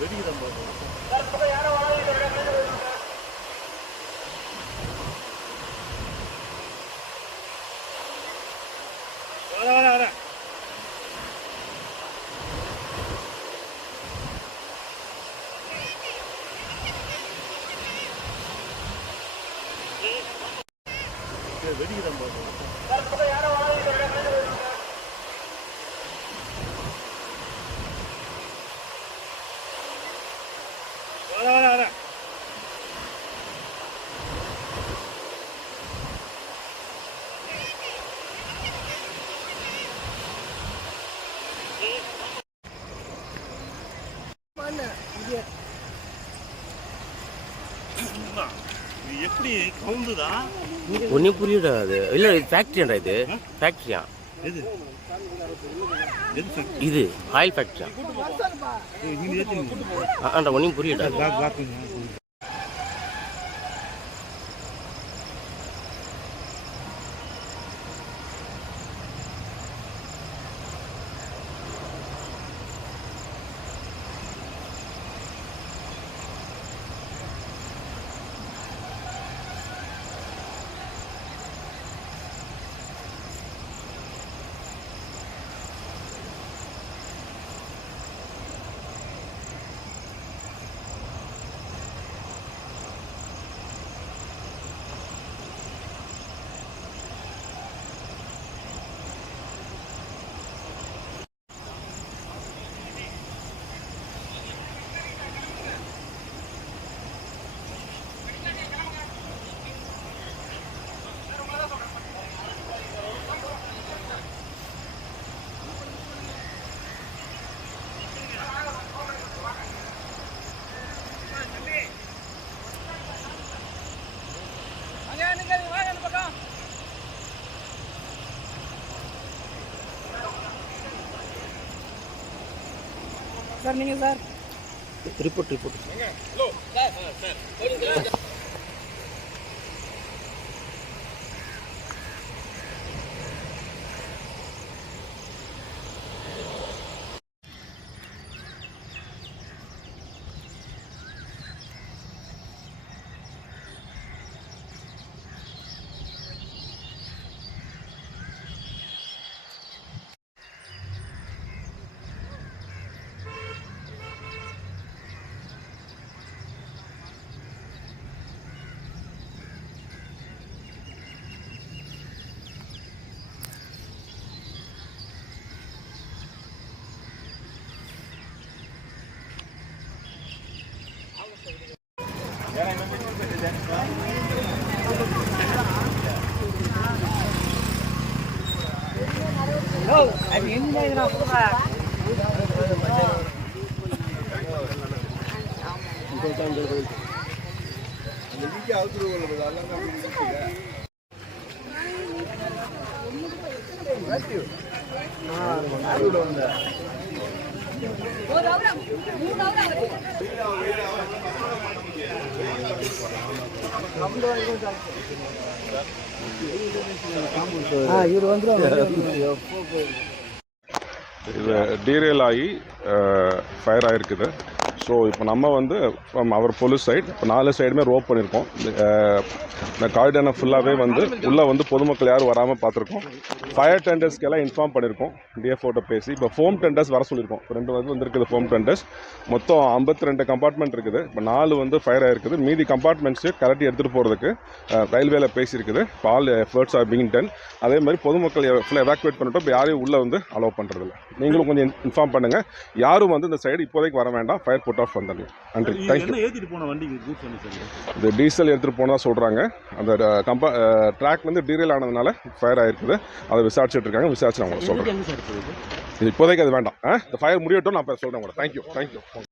வெடிக்குதான் பார்க்கணும். வர வெடிக்குதான் பார்க்கணும். வர இது எப்படி கவுந்துதா ஒன்றும் புரியல. அது இல்லை, இது ஃபேக்ட்ரியாண்டா? இது ஃபேக்ட்ரியா? எது இது ஆயில் ஃபேக்ட்ரியா? ஆண்டா ஒன்றும் புரியல. சார் நீங்கள் சார் ரிப்போர்ட் ஹலோ சார் இவர் வந்துடும். இது டீரெயில் ஆகி ஃபயர் ஆகிருக்குது. ஸோ இப்போ நம்ம வந்து அவர் போலீஸ் சைட் இப்போ 4 சைடுமே ரோப் பண்ணியிருக்கோம். இந்த காரிடானை ஃபுல்லாகவே வந்து உள்ளே வந்து பொதுமக்கள் யாரும் வராமல் பார்த்துருக்கோம். ஃபயர் டெண்டர்ஸ்க்கு எல்லாம் இன்ஃபார்ம் பண்ணியிருக்கோம். டிஎஃப்ஓட்ட பேசி இப்போ ஃபோம் டெண்டர்ஸ் வர சொல்லியிருக்கோம். 2 வந்துருக்குது ஃபோம் டெண்டர்ஸ். மொத்தம் 52 கம்பார்ட்மெண்ட் இருக்குது. இப்போ 4 வந்து ஃபயர் ஆகிருக்குது. மீதி கம்பார்ட்மெண்ட்ஸு கரெக்டாக எடுத்துகிட்டு போகிறதுக்கு ரயில்வேல பேசியிருக்குது. இப்போ all efforts are being ton. அதே மாதிரி பொதுமக்கள் ஃபுல்லாக எவாக்குவேட் பண்ணிட்டோம். இப்போ யாரையும் உள்ளே வந்து அலோவ் பண்ணுறதில்ல. நீங்களும் கொஞ்சம் இன்ஃபார்ம் பண்ணுங்கள். யாரும் வந்து இந்த சைடு இப்போதைக்கு வர வேண்டாம். ஃபயர் புட் ஆஃப் வந்துடுங்க. நன்றி, தேங்க்யூ. இது டீசல் எடுத்துகிட்டு போனதாக சொல்கிறாங்க. அந்த ட்ராக்லேருந்து டீரெயில் ஆனதுனால ஃபயர் ஆகிருக்குது. அதை விசாரிச்சுட்டு இருக்காங்க. விசாரிச்சு நான் உங்களுக்கு சொல்கிறேன். இப்போதைக்கு அது வேண்டாம். இந்த ஃபயர் முடியட்டும், நான் இப்போ சொல்கிறேன். தேங்க்யூ.